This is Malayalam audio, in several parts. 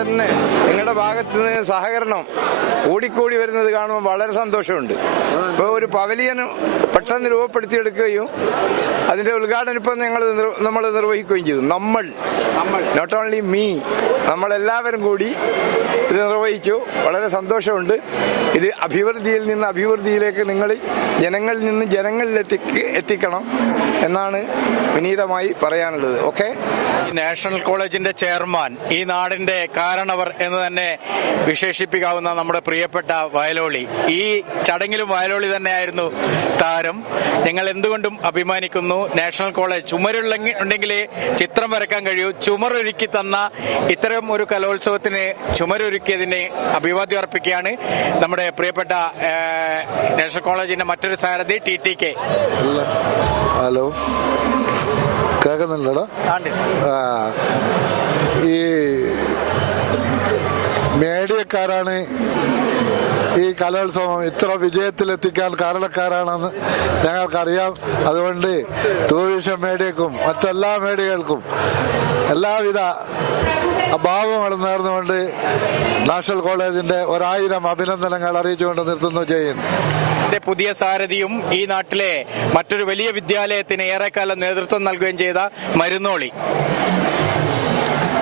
തന്നെ നിങ്ങളുടെ ഭാഗത്ത് നിന്ന് സഹകരണം ഓടിക്കോടി വരുന്നത് കാണുമ്പോൾ വളരെ സന്തോഷമുണ്ട്. ഇപ്പോൾ ഒരു പവലിയൻ പെട്ടെന്ന് രൂപപ്പെടുത്തിയെടുക്കുകയും അതിന്റെ ഉദ്ഘാടനം ഇപ്പം ഞങ്ങൾ നമ്മൾ നിർവഹിക്കുകയും ചെയ്തു. നമ്മൾ നമ്മൾ. നോട്ട് ഓൺലി മീ നമ്മളെല്ലാവരും കൂടി ഇത് നിർവഹിച്ചു. വളരെ സന്തോഷമുണ്ട്. ഇത് അഭിവൃദ്ധിയിൽ നിന്ന് അഭിവൃദ്ധിയിലേക്ക് നിങ്ങൾ ജനങ്ങളിൽ നിന്ന് ജനങ്ങളിൽ എത്തിക്ക് എത്തിക്കണം എന്നാണ് വിനീതമായി പറയാനുള്ളത്. ഓക്കെ? നാഷണൽ കോളേജിന്റെ ചെയർമാൻ ഈ നാടിന്റെ കാരണവർ എന്ന് തന്നെ വിശേഷിപ്പിക്കാവുന്ന നമ്മുടെ പ്രിയപ്പെട്ട വയലോളി. ഈ ചടങ്ങിലും വയലോളി തന്നെയായിരുന്നു താരം. ഞങ്ങൾ എന്തുകൊണ്ടും അഭിമാനിക്കുന്നു. നാഷണൽ കോളേജ് ചുമരുള്ളെങ്കിൽ ഉണ്ടെങ്കിലേ ചിത്രം വരക്കാൻ കഴിയൂ. ചുമരൊരുക്കി തന്ന ഇത്തരം ഒരു കലോത്സവത്തിന് ചുമരൊരുക്കിയതിന് അഭിവാദ്യം അർപ്പിക്കുകയാണ് നമ്മുടെ പ്രിയപ്പെട്ട നാഷണൽ കോളേജിന്റെ മറ്റൊരു സാരഥി ടി ടി കെ. ഹലോ. കേൾക്കുന്നില്ലടാ ആ. ഈ മീഡിയക്കാരാണ് ഈ കലോത്സവം ഇത്ര വിജയത്തിലെത്തിക്കാൻ കാരണക്കാരാണെന്ന് ഞങ്ങൾക്കറിയാം. അതുകൊണ്ട് ടൂറിസം മേടിയക്കും മറ്റെല്ലാ മേടികൾക്കും എല്ലാവിധ അഭാവങ്ങളും നേർന്നുകൊണ്ട് നാഷണൽ കോളേജിന്റെ ഒരായിരം അഭിനന്ദനങ്ങൾ അറിയിച്ചുകൊണ്ട് നിർത്തുന്നു. ചെയ്യുന്നു പുതിയ സാരഥിയും ഈ നാട്ടിലെ മറ്റൊരു വലിയ വിദ്യാലയത്തിന് ഏറെക്കാലം നേതൃത്വം നൽകുകയും ചെയ്ത മരുന്നോളി.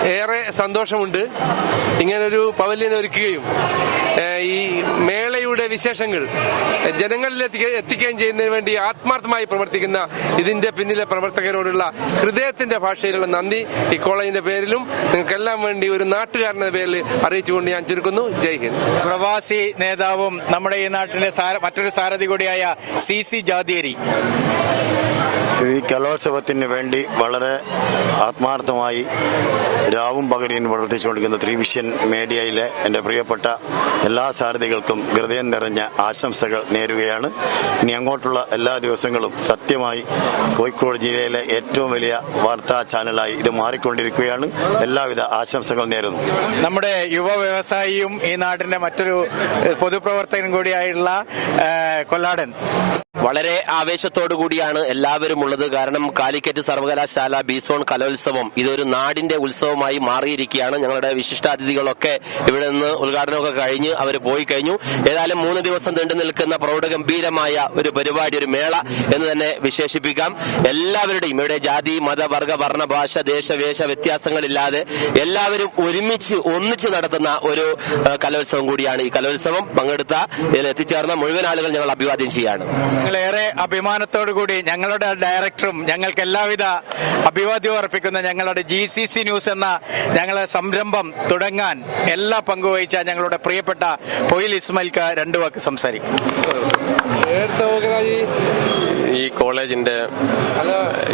ഏറെ സന്തോഷമുണ്ട്. ഇങ്ങനൊരു പവലിയൻ ഒരുക്കുകയും ഈ മേളയുടെ വിശേഷങ്ങൾ ജനങ്ങളിൽ എത്തിക്ക- എത്തിക്കുകയും ചെയ്യുന്നതിന് വേണ്ടി ആത്മാർത്ഥമായി പ്രവർത്തിക്കുന്ന ഇതിന്റെ പിന്നിലെ പ്രവർത്തകരോടുള്ള ഹൃദയത്തിന്റെ ഭാഷയിലുള്ള നന്ദി. ഈ കോളേജിന്റെ പേരിലും നിങ്ങൾക്കെല്ലാം വേണ്ടി ഒരു നാട്ടുകാരന്റെ പേരിൽ അറിയിച്ചുകൊണ്ട് ഞാൻ ചുരുക്കുന്നു. ജയ് ഹിന്ദ്. പ്രവാസി നേതാവും നമ്മുടെ ഈ നാട്ടിലെ മറ്റൊരു സാരഥി കൂടിയായ സി സി ജാതിയേരി. ഈ കലോത്സവത്തിന് വേണ്ടി വളരെ ആത്മാർത്ഥമായി രാവും പകലും പ്രവർത്തിച്ചുകൊണ്ടിരിക്കുന്ന ത്രിവിഷ്യൻ മീഡിയയിലെ എന്റെ പ്രിയപ്പെട്ട എല്ലാ സാരഥികൾക്കും ഹൃദയം നിറഞ്ഞ ആശംസകൾ നേരുകയാണ്. ഇനി അങ്ങോട്ടുള്ള എല്ലാ ദിവസങ്ങളും സത്യമായി കോഴിക്കോട് ജില്ലയിലെ ഏറ്റവും വലിയ വാർത്താ ചാനലായി ഇത് മാറിക്കൊണ്ടിരിക്കുകയാണ്. എല്ലാവിധ ആശംസകൾ നേരുന്നു. നമ്മുടെ യുവ വ്യവസായിയും ഈ നാടിന്റെ മറ്റൊരു പൊതുപ്രവർത്തകനും കൂടിയായിട്ടുള്ള കൊല്ലാടൻ. വളരെ ആവേശത്തോടു കൂടിയാണ് എല്ലാവരും ഉള്ളത്. കാരണം കാലിക്കറ്റ് സർവകലാശാല ബിസോൺ കലോത്സവം ഇതൊരു നാടിന്റെ ഉത്സവമായി മാറിയിരിക്കുകയാണ്. ഞങ്ങളുടെ വിശിഷ്ടാതിഥികളൊക്കെ ഇവിടെ നിന്ന് ഉദ്ഘാടനമൊക്കെ കഴിഞ്ഞ് അവർ പോയി കഴിഞ്ഞു. ഏതായാലും മൂന്ന് ദിവസം നീണ്ടു നിൽക്കുന്ന പ്രൗഢഗംഭീരമായ ഒരു പരിപാടി ഒരു മേള എന്ന് തന്നെ വിശേഷിപ്പിക്കാം. എല്ലാവരുടെയും ഇവിടെ ജാതി മത വർഗ വർണ ഭാഷ ദേശവേഷ വ്യത്യാസങ്ങളില്ലാതെ എല്ലാവരും ഒരുമിച്ച് ഒന്നിച്ച് നടത്തുന്ന ഒരു കലോത്സവം കൂടിയാണ് ഈ കലോത്സവം. പങ്കെടുത്ത ഇതിൽ എത്തിച്ചേർന്ന മുഴുവൻ ആളുകൾ ഞങ്ങൾ അഭിവാദ്യം ചെയ്യാണ് ഞങ്ങളേറെ അഭിമാനത്തോടു കൂടി ഞങ്ങളുടെ ഡയറക്ടറും ഞങ്ങൾക്ക് എല്ലാവിധ അഭിവാദ്യവും അർപ്പിക്കുന്ന ഞങ്ങളുടെ ജി സി സി ന്യൂസ് എന്ന ഞങ്ങളുടെ സംരംഭം തുടങ്ങാൻ എല്ലാ പങ്കുവഹിച്ച ഞങ്ങളുടെ പ്രിയപ്പെട്ട പൊയിൽ ഇസ്മൈൽക്ക് രണ്ടു വാക്ക് സംസാരിക്കും. കോളേജിന്റെ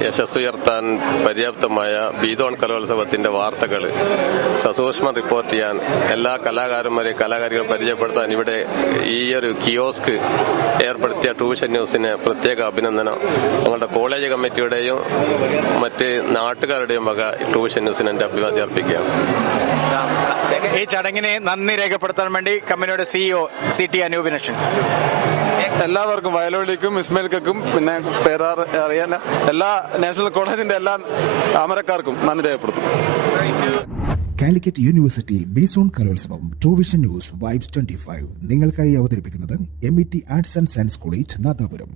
യശസ് ഉയർത്താൻ പര്യാപ്തമായ ബീതോൺ കലോത്സവത്തിന്റെ വാർത്തകൾ സസൂക്ഷ്മം റിപ്പോർട്ട് ചെയ്യാൻ എല്ലാ കലാകാരന്മാരെ കലാകാരികളെ പരിചയപ്പെടുത്താൻ ഇവിടെ ഈ ഒരു കിയോസ്ക് ഏർപ്പെടുത്തിയ ട്യൂഷൻ ന്യൂസിന് പ്രത്യേക അഭിനന്ദനം. ഞങ്ങളുടെ കോളേജ് കമ്മിറ്റിയുടെയും മറ്റ് നാട്ടുകാരുടെയും വക ട്യൂഷൻ ന്യൂസിന് എന്റെ അഭിവാദ്യം അർപ്പിക്കുകയാണ്. ഈ ചടങ്ങിനെ നന്ദി രേഖപ്പെടുത്താൻ വേണ്ടി കമ്പനിയുടെ സിഇഒ സി ടി അനൂപിനഷൻ എല്ലാവർക്കും വയലോളിക്കും ഇസ്മയിൽക്കും പിന്നെ പേരാർ അറിയാൻ എല്ലാ നാഷണൽ കോളേജിന്റെ എല്ലാ അമരക്കാർക്കും നന്ദി രേഖപ്പെടുത്തും Calicut university B zone Kalolsavam Truevision news vibes twenty five നിങ്ങൾക്കായി അവതരിപ്പിക്കുന്നത് M E T arts and science college Nadapuram.